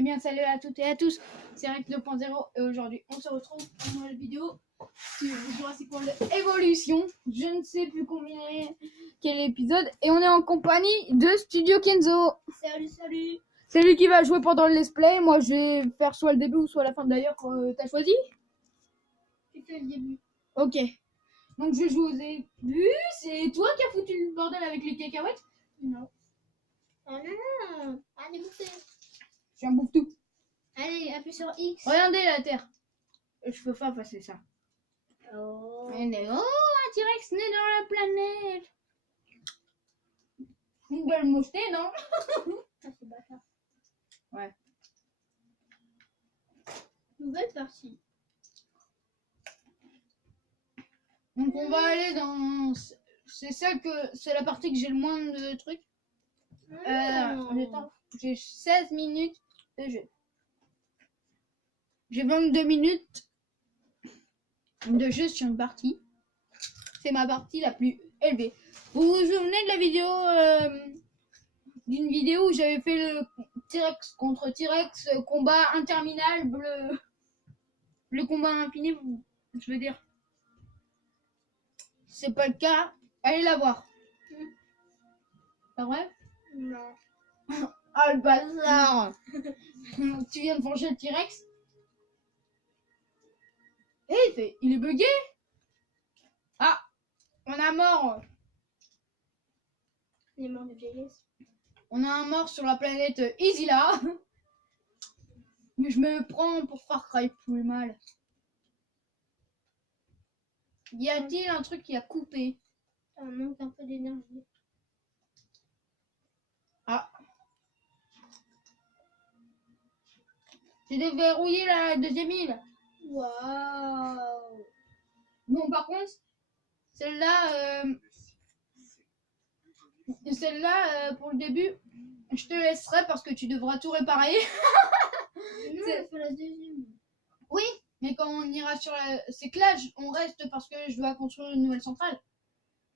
Eh bien, salut à toutes et à tous, c'est Rick 2.0 et aujourd'hui on se retrouve pour une nouvelle vidéo sur Jurassic World Evolution. Je ne sais plus combien, quel épisode, et on est en compagnie de Studio Kenzo. Salut, salut. C'est lui qui va jouer pendant le let's play. Moi je vais faire soit le début ou soit la fin. D'ailleurs, t'as choisi? Tu fais le début. Ok. Donc je joue au début. C'est toi qui as foutu le bordel avec les cacahuètes? Non. Oh non. Allez, bouffez. Je suis un bouffe-tout. Allez, appuie sur X. Regardez la terre. Je peux pas passer ça. Oh. Oh, un T-Rex né dans la planète. Une belle mocheté, non? Ah, c'est bâtard. Ouais. Nouvelle partie. Donc on va aller dans... C'est la partie que j'ai le moins de trucs. J'ai 16 minutes de jeu. J'ai 22 minutes de jeu sur une partie. C'est ma partie la plus élevée. Vous vous souvenez de la vidéo d'une vidéo où j'avais fait le T-Rex contre T-Rex, combat interminable, le combat infini, je veux dire. C'est pas le cas, allez la voir. Pas vrai? Non. Ah le bazar. Tu viens de venger le T-Rex? Eh, il est bugué. Ah, on a mort. Il est mort de vieillesse. On a un mort sur la planète Isila. Mais je me prends pour Far Cry plus mal. Y a-t-il un truc qui a coupé? Ça manque un peu d'énergie. Ah. J'ai déverrouillé la deuxième île. Waouh. Bon, par contre, celle-là, pour le début, je te laisserai parce que tu devras tout réparer. Non, C'est- on fait la deuxième. Oui, mais quand on ira sur la... C'est que là, on reste parce que je dois construire une nouvelle centrale.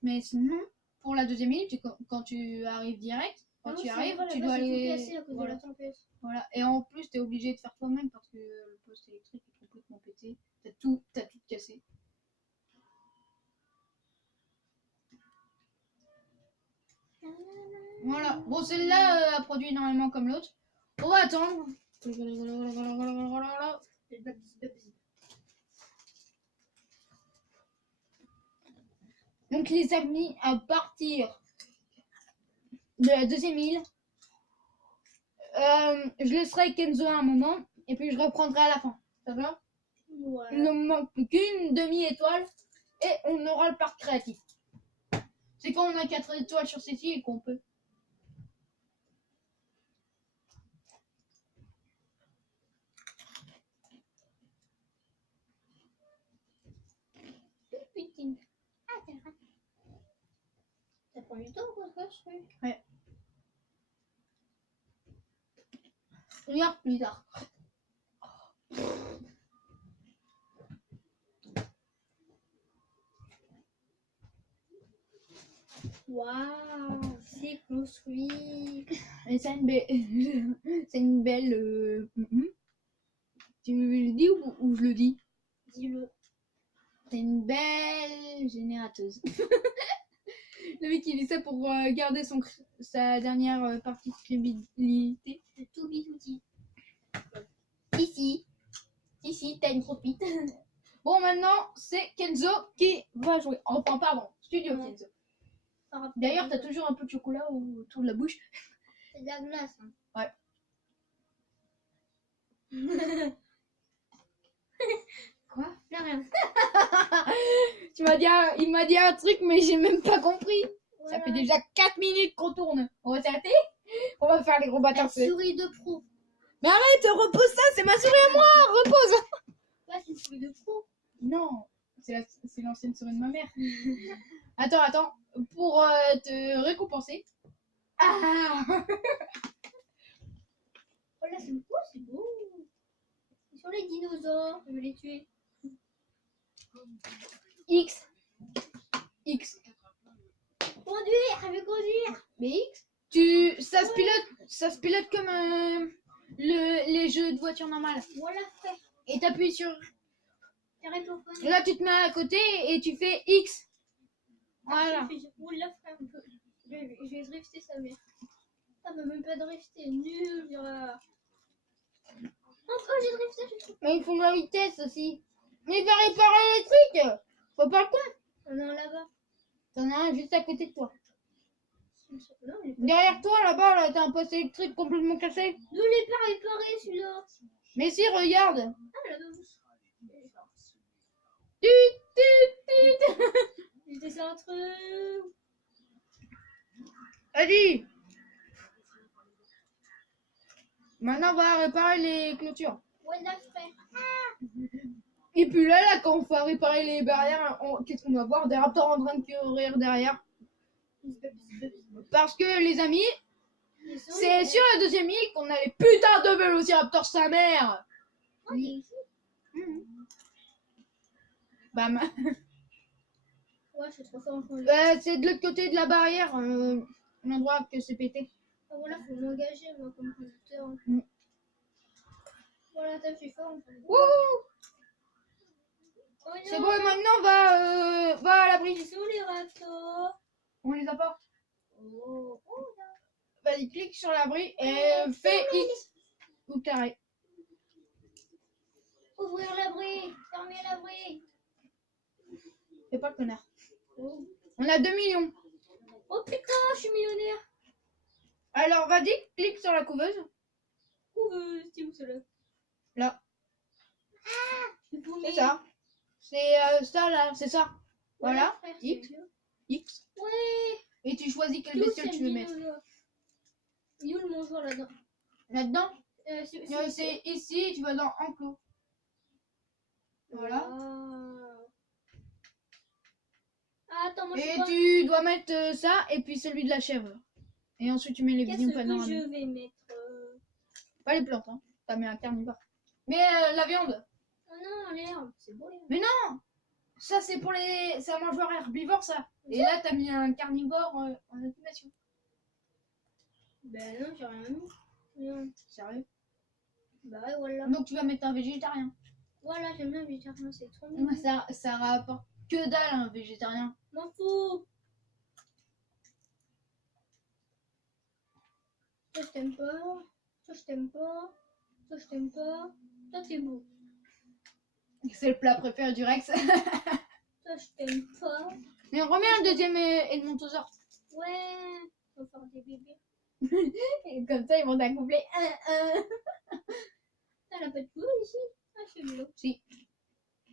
Mais sinon, pour la deuxième île, quand tu arrives direct, quand tu arrives, tu dois aller... Cassé à cause Voilà. de la tempête. Voilà. Et en plus, t'es obligé de faire toi-même parce que le poste électrique est complètement pété. T'as tout cassé. Voilà. Bon, celle-là a produit énormément comme l'autre. On va attendre. Donc les amis, à partir de la deuxième île, je laisserai Kenzo à un moment et puis je reprendrai à la fin. Ça va? Ouais. Il ne me manque plus qu'une demi-étoile et on aura le parc créatif. C'est quand on a 4 étoiles sur cette île qu'on peut. Putain. Ah, t'as raté. Ça prend du temps pour ça, je fais. Ouais. Une heure plus tard. Waouh, c'est construit. Et c'est une belle. Tu le dis ou je le dis? Dis-le. C'est une belle générateuse. Le mec il dit ça pour garder sa dernière partie de crédibilité. C'est tout bitouti. Ici, t'as une profite. Bon, maintenant, c'est Kenzo qui va jouer. Enfin, pardon, Studio Ouais. Kenzo. D'ailleurs, t'as toujours un peu de chocolat autour de la bouche. C'est de la glace. Hein. Ouais. Quoi? Non, rien. Il m'a dit un truc, mais j'ai même pas compris. Voilà. Ça fait déjà 4 minutes qu'on tourne. On va s'arrêter? On va faire les gros bâtards. La souris de pro. Mais arrête, repose ça, c'est ma souris à moi, repose. Là, c'est une souris de pro. Non, c'est l'ancienne souris de ma mère. Attends, pour te récompenser. Ah. Oh là, c'est beau, c'est beau. Ils sont les dinosaures. Je vais les tuer. X. Conduire, je vais conduire. Mais X, ça se pilote comme les jeux de voiture normales. Voilà, frère. Et t'appuies sur... T'arrêtes pour faire. Là, tu te mets à côté et tu fais X. Voilà. Voilà, frère. Je vais drifter sa mère. Ça peut même pas drifter. Nul. Oh, j'ai drifté, j'ai trop. Mais il faut de la vitesse aussi. Mais il va réparer les trucs. Faut pas le con. Oh non, là-bas. T'en as un juste à côté de toi. Non, il est pas. Derrière toi, là-bas, là, t'as un poste électrique complètement cassé. Ne l'ai pas réparé celui-là. Mais si, regarde. Ah, là-bas. Tut. J'étais sur un truc. Vas-y. Maintenant, on va réparer les clôtures. Voilà, frère. Et puis là, quand on va réparer les barrières, qu'est-ce qu'on va voir? Des raptors en train de courir derrière. Parce que, les amis, c'est sur la deuxième île qu'on a les putains de vélociraptors sa mère. Oh, il est ici. Bam. Ouais, je suis trop fort en conduite. C'est de l'autre côté de la barrière, l'endroit que c'est pété. Ah, voilà, faut m'engager, moi, comme conducteur. Mm. Voilà, t'as, je suis fort en conduite. Wouhou. Oh, C'est non. bon, et maintenant, va à l'abri. Ils sont les râteaux. On les a pas. Oh, oh, là. Vas-y, clique sur l'abri et fais X ou carré. Ouvrir l'abri. Fermer l'abri. Fais pas le connard. Oh. On a 2 millions. Oh putain, je suis millionnaire. Alors, vas-y, clique sur la couveuse. C'est où cela? Là, Je suis paumé. c'est ça. C'est ça, là, c'est ça. Voilà, frère, X. c'est bien. X. Ouais. Et tu choisis quelle Où bestiole c'est tu veux le mettre. dinosaure? Il est où le mangeoir là-dedans? Là-dedans, C'est c'est ici, tu vas dans enclos. Voilà. Ah, attends, moi je Et sais pas. tu dois mettre ça et puis celui de la chèvre. Et ensuite, tu mets les Qu'est-ce visions que panoramiques. je vais mettre Pas les plantes, hein. T'as mis un carnivore. Mais la viande. Oh non, l'herbe, c'est beau l'herbe. Mais non, ça c'est pour les... C'est un mangeoire herbivore, ça. Et là, t'as mis un carnivore en animation. Ben non, j'ai rien mis. Non. Sérieux? Bah ouais, voilà. Donc tu vas mettre un végétarien. Voilà, j'aime bien le végétarien, c'est trop mignon. Ça rapporte que dalle, un végétarien. M'en fous. Toi je t'aime pas. Toi je t'aime pas. Toi je t'aime pas. Toi t'es beau. C'est le plat préféré du Rex. Toi je t'aime pas. Mais on remet un deuxième Edmontosaure. Ouais. On va faire des bébés. Et comme ça, ils vont t'accoupler. T'as la pas de boule ici? Ah, je suis bleu. Si.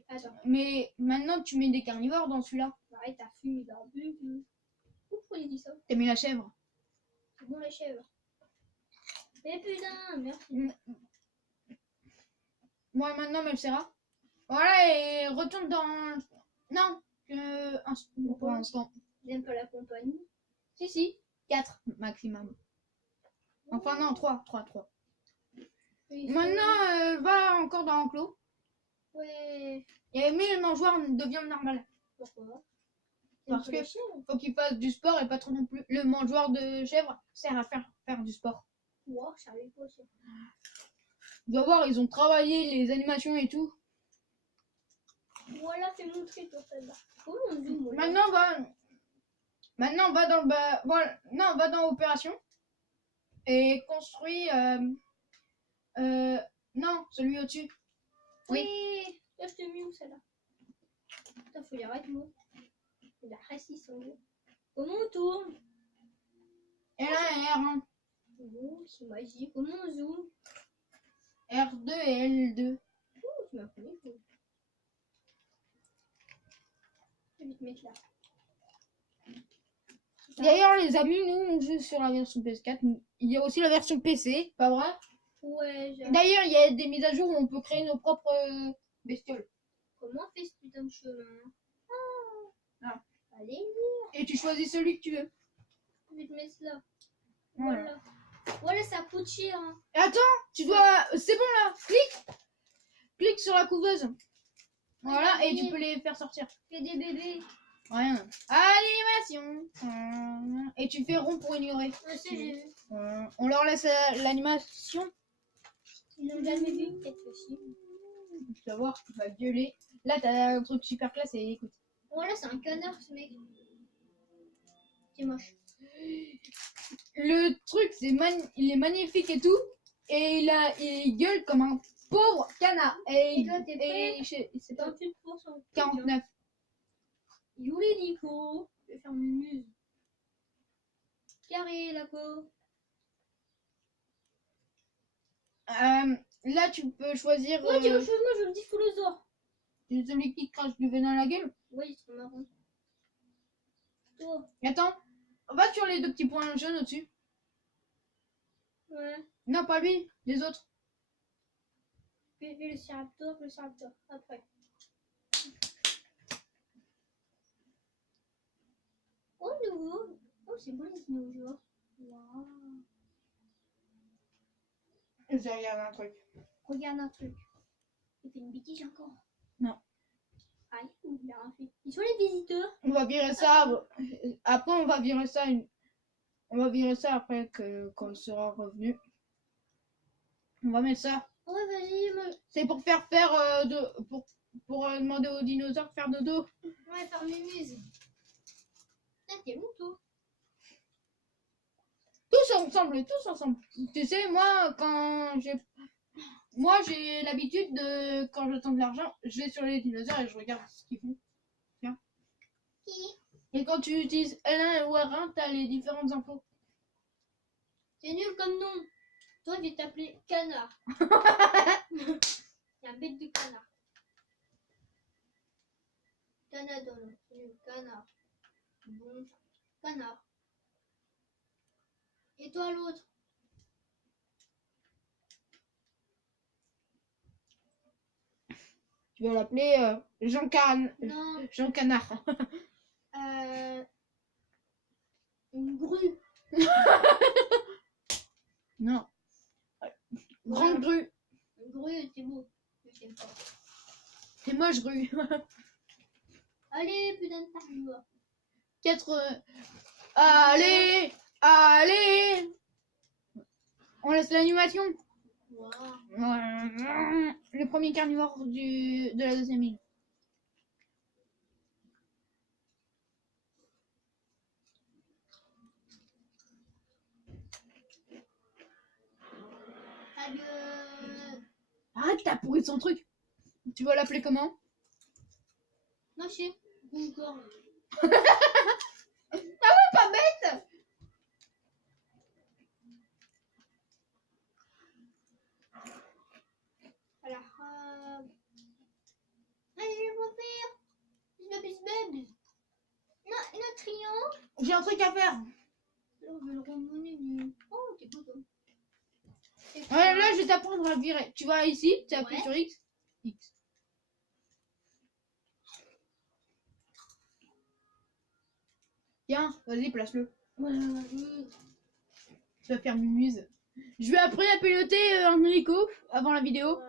Attends. Mais maintenant, tu mets des carnivores dans celui-là. Arrête, t'as fumé barbu. Pourquoi il dit ça? T'as mis la chèvre. C'est bon les chèvres. Mais putain, merci. Moi, maintenant, Melcera. Voilà, et retourne dans... Non, pour l'instant. J'aime pas la compagnie. Si, 4 maximum. Enfin, non, 3. Oui, Maintenant, va encore dans l'enclos. Ouais. Et mets le mangeoire de viande normale. Pourquoi? Parce que faut qu'il fasse du sport et pas trop non plus. Le mangeoir de chèvre sert à faire du sport. Wow, je savais pas ça. Tu vas voir, ils ont travaillé les animations et tout. Voilà, fais montrer toi celle-là. Comment on zoome? Maintenant, va dans le bas. Voilà. Non, va dans opération. Et construis. Non, celui au-dessus. Oui. Là, je t'ai mis où celle-là? Putain, faut les arrêter, moi. Il a raciste en gros. Comment on tourne? Et là, R1. Oh, c'est magique. Comment on zoome? R2 et L2. Oh, tu m'as appris. Je vais te mettre là. D'ailleurs, les amis, nous, on joue sur la version PS4. Il y a aussi la version PC, pas vrai? Ouais, D'ailleurs, il y a des mises à jour où on peut créer nos propres bestioles. Comment on fait ce putain de chemin? Ah. Allez, Et tu choisis celui que tu veux. je vais te mettre là. Voilà. Voilà. Voilà, ça coûte cher. Hein. Et attends, tu dois... C'est bon là, clique sur la couveuse. Voilà, et tu peux les faire sortir. Fais des bébés. Rien. Animation. Et tu fais rond pour ignorer. Ouais, c'est j'ai vu. On leur laisse l'animation. Ils l'ont jamais vu, peut-être aussi. Tu vas voir, tu vas gueuler. Là, t'as un truc super classe et écoute. Oh là, c'est un canard ce mec. C'est moche. Le truc, il est magnifique et tout. Et il gueule comme un pauvre canard. Et toi, t'es prêt? C'est pas 38%. 49. Yuli Nico. Je vais faire une muse. Carré la go. Là, tu peux choisir Ouais, dis autre chose, moi je me dis Folosaure. celui qui crache du venin à la gueule. Ouais, ils sont marrants. Toi. Attends, va sur les deux petits points jaunes au-dessus. Ouais. Non, pas lui, les autres. Puis le Ceraptor, après. Oh, nouveau. Oh, c'est bon les nouveaux. Waouh. J'ai regardé un truc. Regarde un truc. Il fait une bêtise encore. Non. Aïe, il a rien fait. Ils sont les visiteurs. On va virer ça. Après, on va virer ça. On va virer ça après quand on sera revenu. On va mettre ça. Ouais, vas-y. Moi... C'est pour faire pour demander aux dinosaures de faire dodo. Ouais, faire mes muses. Ah, t'es long, toi. Tous ensemble, tous ensemble. Tu sais, moi j'ai l'habitude de quand j'attends de l'argent, je vais sur les dinosaures et je regarde ce qu'ils font. Tiens. Et quand tu utilises L1 ou R1, t'as les différentes infos. C'est nul comme nom. Toi, je vais t'appeler Canard. C'est un bête de canard. Canada, non. C'est nul. Canard. Bon. Canard. Et toi, l'autre? Tu vas l'appeler Jean Non. Jean Canard. Une grue. Non. Grande grue. Une grue, c'est beau. Je t'aime pas. C'est moche grue. Allez, putain de carnivore. 4. Allez, allez. On laisse l'animation. Wow. Le premier carnivore de la deuxième île. Adieu. Arrête, t'as pourri son truc. Tu vas l'appeler comment? Non, je sais. Encore. Pas bête. Alors, allez, je vais faire. Bubbles. Non, un triangle. J'ai un truc à faire. Là, je vais le remonter. Oh, t'es beau, toi. Ouais, là, je vais t'apprendre à le virer. Tu vas ici, tu appuies Ouais. sur X. X. Tiens, vas-y, place-le. Ouais. Tu vas faire mumuse. Je vais après à piloter un hélico avant la vidéo.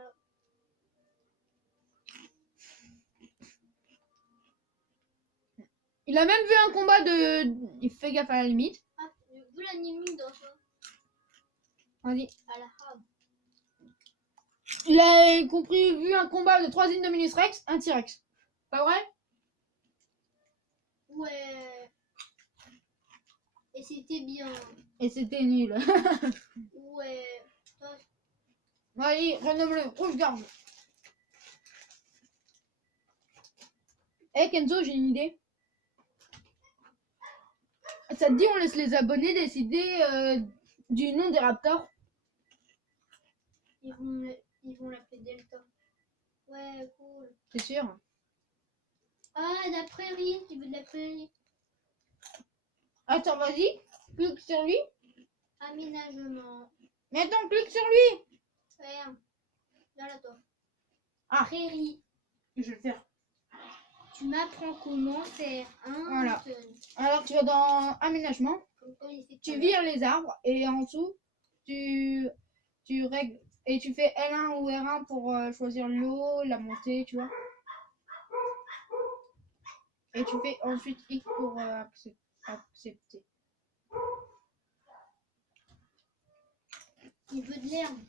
Il a même vu un combat de... Il fait gaffe à la limite. Ah, vous l'anime dans ça. Vas-y. À la rave. Il a compris, vu un combat de 3 Indominus Rex, un T-Rex. Pas vrai? Ouais. Et c'était bien. Et c'était nul. Ouais. Toi, Allez, renomme-le. Rouge-gorge. Eh Kenzo, j'ai une idée. Ça te dit, on laisse les abonnés décider du nom des raptors? ils vont l'appeler Delta. Ouais, cool. C'est sûr. Ah, la prairie. Tu veux de la prairie? Attends, vas-y. Clique sur lui. Aménagement. Mais attends, clique sur lui. Faire. Là, là, toi. Ah. Prairie. Je vais le faire. Tu m'apprends comment faire un Voilà. button. Alors, tu vas dans aménagement. Comme il fait Tu tout à vires les arbres et en dessous, tu règles. Et tu fais L1 ou R1 pour choisir l'eau, la montée, tu vois. Et tu fais ensuite X pour accepter. Il veut de l'herbe.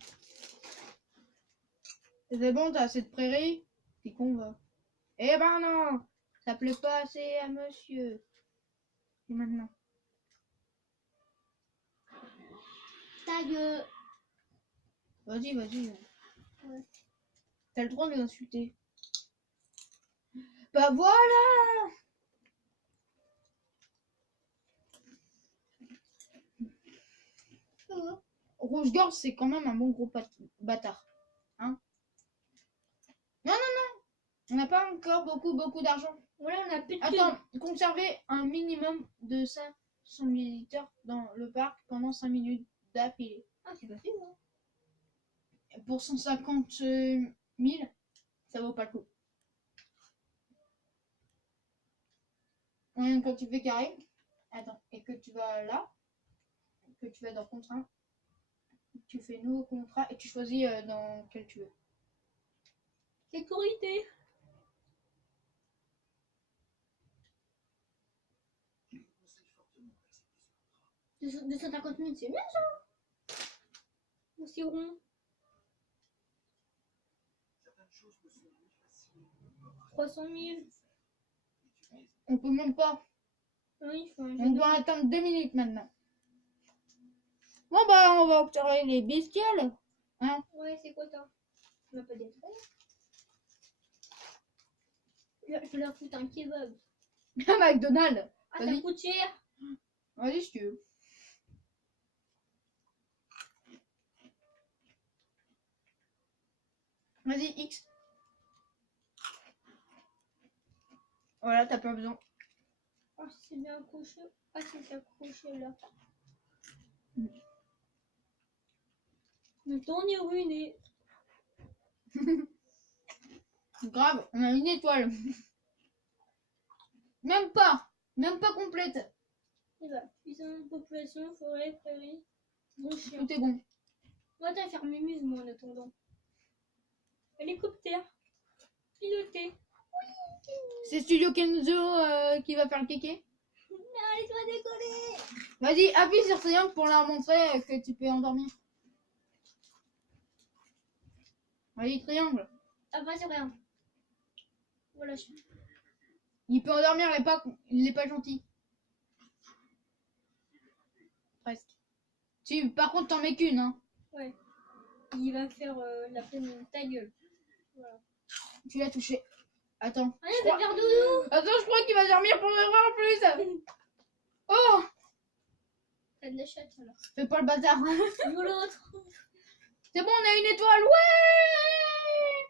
C'est bon, t'as assez de prairies. T'es con, va. Eh ben non, ça plaît pas assez à monsieur. Et maintenant? Ta gueule. Vas-y, vas-y. Ouais. T'as le droit de l'insulter. Bah voilà! Rouge-gorge, c'est quand même un bon gros bâtard. Hein? Non, non, non! On n'a pas encore beaucoup d'argent. Voilà, on a plus de Attends, conserver un minimum de 500 millilitres dans le parc pendant 5 minutes d'affilée. Ah, c'est pas fait, moi. Pour 150 000, ça vaut pas le coup. Quand tu fais carré, attends, et que tu vas là, que tu vas dans contrat, tu fais nouveau contrat et tu choisis dans quel tu veux. Sécurité. 250 000, c'est bien ça. Aussi rond. 300 000. On peut même pas. Oui, il faut un On jeu doit attendre 2 minutes maintenant. Bon bah on va obtenir les bestioles. Hein? Ouais, c'est quoi ça? On n'a pas d'être. Je vais leur foutre un kebab. McDonald's. Ah, ça Vas-y. coûte cher. Vas-y si tu veux. Vas-y X. Voilà, t'as pas besoin. Ah, c'est bien accroché. Ah, c'est accroché là. Maintenant, on est ruiné. Grave, on a une étoile. Même pas complète. Et bah, puissance, population, forêt, prairie. Bon chien. Tout est bon. On va faire mémuse, moi, en attendant. Hélicoptère. Piloté. C'est Studio Kenzo qui va faire le kéké. Allez, tu vas décoller. Vas-y, appuie sur triangle pour leur montrer que tu peux endormir. Vas-y, triangle. Ah, bah, c'est rien. Voilà, je... Il peut endormir, il est pas gentil. Presque. Si, par contre, t'en mets qu'une, hein. Ouais. Il va faire la peine de ta gueule. Voilà. Tu l'as touché. Attends. Allez, va faire doudou. Attends, je crois qu'il va dormir pour le voir en plus. Oh! T'as de la chatte, alors. Fais pas le bâtard. Yo, l'autre. C'est bon, on a une étoile. Ouais!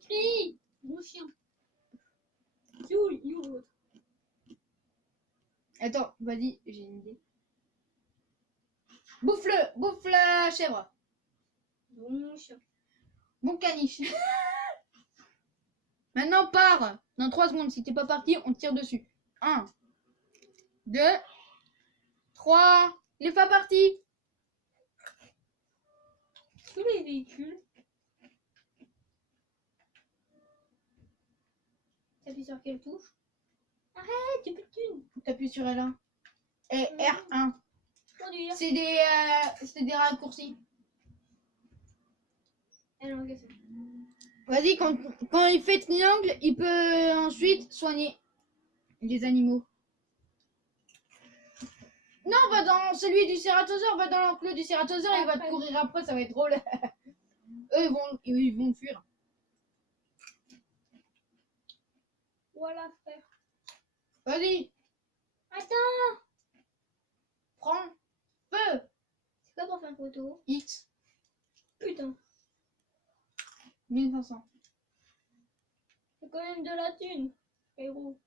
Crie. Bon chien. Yo, l'autre. Attends, vas-y, j'ai une idée. Bouffe la chèvre. Bon chien. Bon caniche. Maintenant, pars. Dans 3 secondes, si t'es pas parti, on te tire dessus. 1, 2, 3. Il est pas parti. Tous les véhicules. T'appuies sur quelle touche? Arrête, j'ai plus de thunes. T'appuies sur L1. Et R1. Conduire. C'est des raccourcis. Alors, qu'est-ce que c'est? Vas-y, quand il fait triangle, il peut ensuite soigner les animaux. Non, va dans celui du cératosaure, va dans l'enclos du cératosaure, il va te courir après, ça va être drôle. Eux, ils vont fuir. Voilà, frère. Vas-y, Attends. prends feu. C'est quoi pour faire une photo? X, Putain. 1500. C'est quand même de la thune, héros.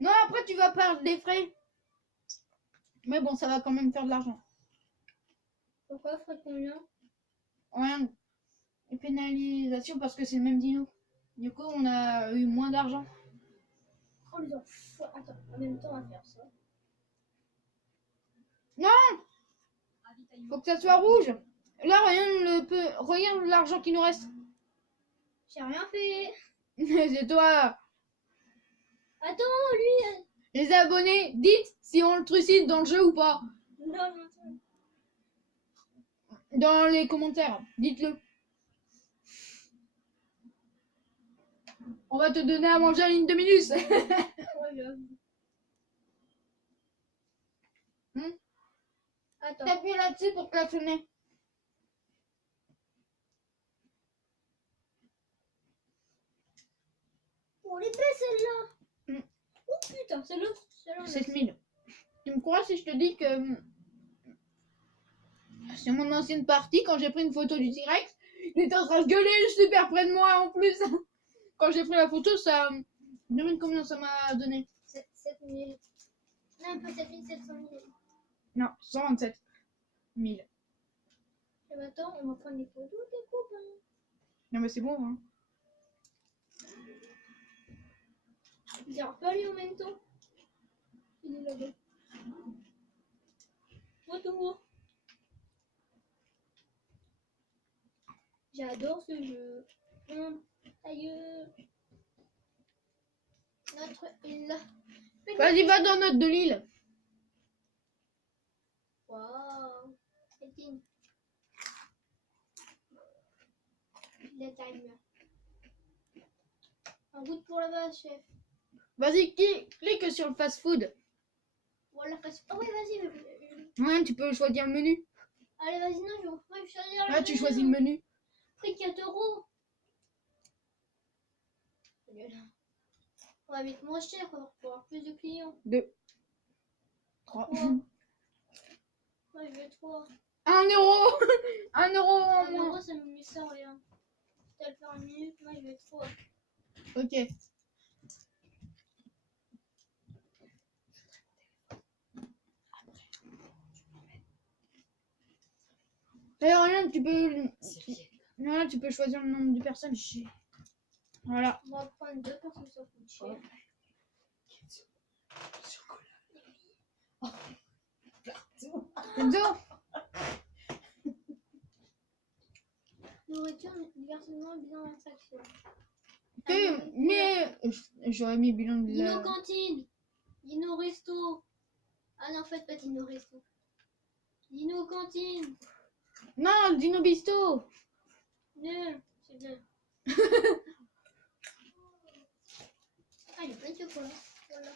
Non, après tu vas perdre des frais. Mais bon, ça va quand même faire de l'argent. Pourquoi ferait combien? Rien. Une pénalisation parce que c'est le même dino. Du coup, on a eu moins d'argent. Oh les enfants. Attends, en même temps, on va faire ça. Non! Faut que ça soit rouge. Là, regarde l'argent qui nous reste. J'ai rien fait. C'est toi. Attends, lui. Les abonnés, dites si on le trucide dans le jeu ou pas. Non, non, non. dans les commentaires. Dites-le. On va te donner à manger à l'Indominus. Ouais, j'avoue. Attends. T'appuies là-dessus pour klaxonner. Oh, les belles celle-là. Mm. Oh putain, celle-là. Celle-là. 7000. Tu me crois si je te dis que sur mon ancienne partie, quand j'ai pris une photo du T-Rex, il était en train de gueuler super près de moi en plus. Quand j'ai pris la photo, ça. Demande combien ça m'a donné. 7000. Non, pas 7700 000. Non, 127 000. Et maintenant, on va prendre des photos des copains. Non, mais c'est bon, hein. Ils n'ont pas lu en même temps. Il est là-bas. Retour. J'adore ce jeu. Aïe. Notre île. Vas-y, va dans notre de l'île. Waouh. C'est digne. Le timer. En route pour la base, chef. Vas-y, clique sur le fast-food. Voilà, face. Oh oui, vas-y. Ouais, tu peux choisir le menu. Allez, vas-y, non, je vais choisir le Là, tu menu. choisis le menu. Prix 4 €. On va mettre moins cher pour avoir plus de clients. 2, 3. 3. Moi, je veux 3. 1 euro. 1 euro en 1 moins. €, ça me met ça, rien. Tu vas le faire en minute, moi, je veux 3. Ok. Et regarde, tu peux choisir le nombre de personnes. Voilà. On va prendre 2 parce que ça coûte cher. Enzo, Nourriture, diversement, bilan d'attraction. ok, mais j'aurais mis bilan de Dino la... cantine. Dino resto. Ah non, en fait, pas Dino resto. Dino cantine. Non, Dino Bisto. Nul. C'est bien. Ah, il y a plein de chocolat. Voilà.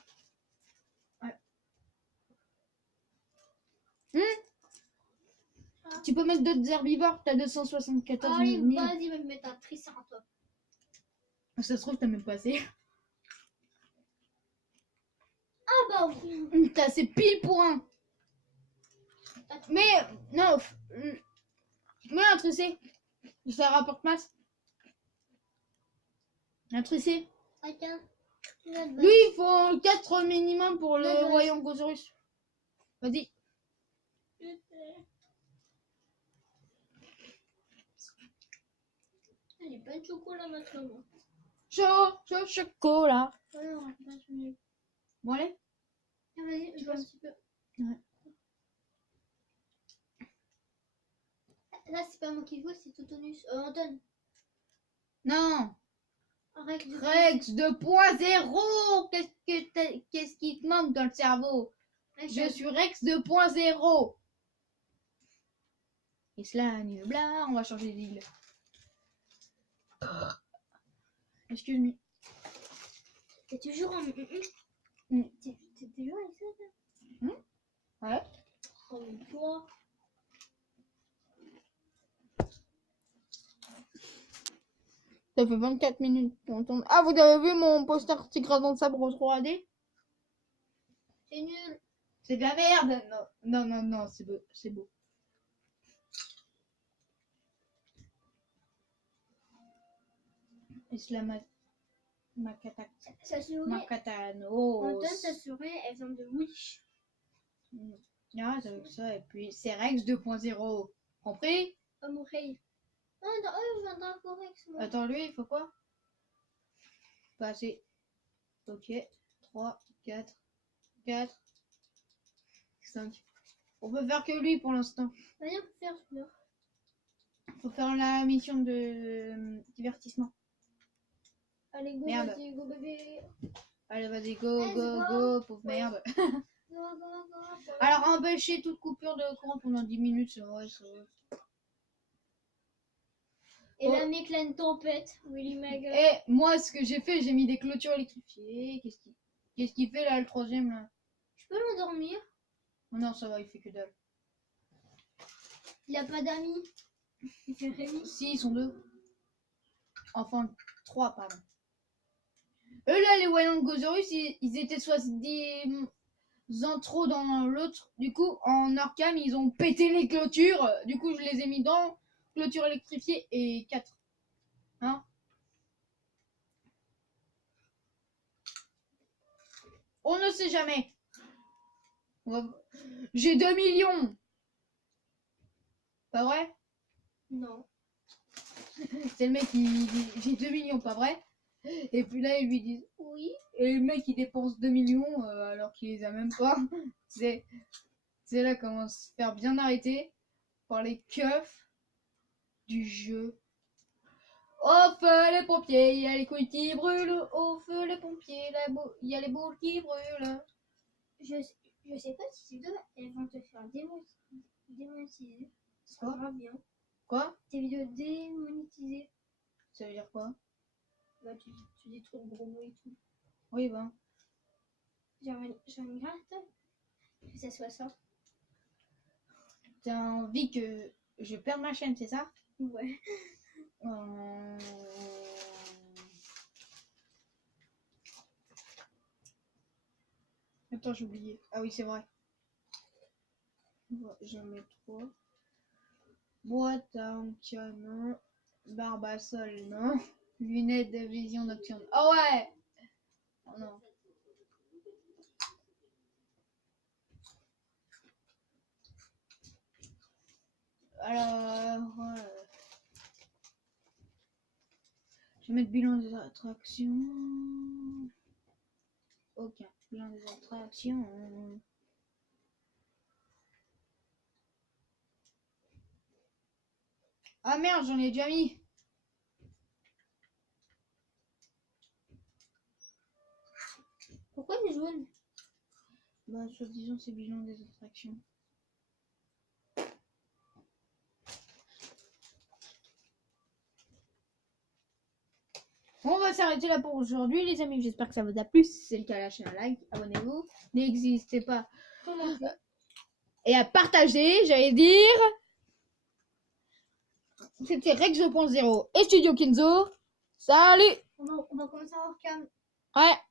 Tu peux mettre d'autres herbivores, t'as 274 Allez, 000. vas-y, va me mettre un triceratops. Ça se trouve, t'as même pas assez. Ah bah oui. T'as assez pile pour un. Mais, non, mais un tricé. Ça rapporte masse. Un tricé. Chacun. Lui, il faut 4 minimum pour le Ouais, ouais. royaume Gosaurus. Vas-y. Il y a plein de chocolat maintenant. Moi. Chocolat. Ouais, on va pas se mettre. Bon, allez. Ah, vas-y, je vois un petit peu. Ouais. Là, c'est pas moi qui joue, c'est Totonus. Anton. Non. Rex. Rex 2.0. Qu'est-ce qui te manque dans le cerveau? Je suis Rex 2.0. Isla, bla, on va changer d'île. Excuse-moi. T'es toujours en. T'es toujours avec ça, toi? Ouais. Oh, mais toi. Ça fait 24 minutes qu'on tourne. Ah, vous avez vu mon poster Tigre dans le sabre en 3D? C'est nul. C'est de la merde. Non, c'est beau. C'est beau. Isla Ça sourit. Makatano. Anton, sa souris, elle vient de Wish. Ah, c'est ça. Et puis, c'est Rex 2.0. Compris? Oh, mon rey. Oh, je viens d'un Rex, moi. Attends, lui, il faut quoi? Pas assez. Ok. 3, 4, 5. On peut faire que lui pour l'instant. Vas-y, on peut faire celui-là. Faut faire la mission de divertissement. Allez, go, Merde. vas-y, go, bébé. Allez, vas-y, go, Let's go, go. go, pauvre merde. Go, go, go. Alors, empêcher toute coupure de courant pendant 10 minutes, c'est vrai, c'est vrai. Et Oh. là, mec, là, une tempête. Willy Maga. Et moi, ce que j'ai fait, j'ai mis des clôtures électrifiées. Qu'est-ce qu'il fait là, le troisième là? Je peux l'endormir? Oh non, ça va, il fait que dalle. Il a pas d'amis. Il fait Rémi. Si, ils sont deux. Enfin, trois, pardon. Eux là, les Wayland-Gozorus, ils étaient soit des trop dans l'autre. Du coup, en Arkham, ils ont pété les clôtures. Du coup, je les ai mis dans clôture électrifiée et 4. Hein? On ne sait jamais. J'ai 2 millions. Pas vrai? Non. C'est le mec qui dit j'ai 2 millions, pas vrai? Et puis là, ils lui disent oui. Et le mec, il dépense 2 millions alors qu'il les a même pas. C'est là comment se faire bien arrêter par les keufs du jeu. Au feu les pompiers, il y a les couilles qui brûlent. Au feu les pompiers, il y a les boules qui brûlent. Je sais pas si ces deux, elles vont te faire démonétiser. Ça Quoi? va bien. Quoi? Tes vidéos démonétisées. Ça veut dire quoi? Bah, tu dis trop de gros mots et tout. Oui, ben. J'aimerais grave que ça soit ça. T'as envie que je perde ma chaîne, c'est ça? Ouais. Attends, j'ai oublié. Ah oui, c'est vrai. J'en mets 3. Boîte à canon. Barbasol, non. Lunettes de vision nocturne. Oh ouais! Oh non. Alors, je vais mettre bilan des attractions. Aucun. Bilan des attractions. Ah merde, j'en ai déjà mis. Pourquoi c'est jaune? Bah, soi-disant, c'est bilan des attractions. On va s'arrêter là pour aujourd'hui, les amis. J'espère que ça vous a plu. Si c'est le cas, lâchez un like, abonnez-vous. N'hésitez pas. Commentez. Et à partager, j'allais dire. C'était Rex 2.0 et Studio Kinzo. Salut! On va commencer à Arkham. Ouais.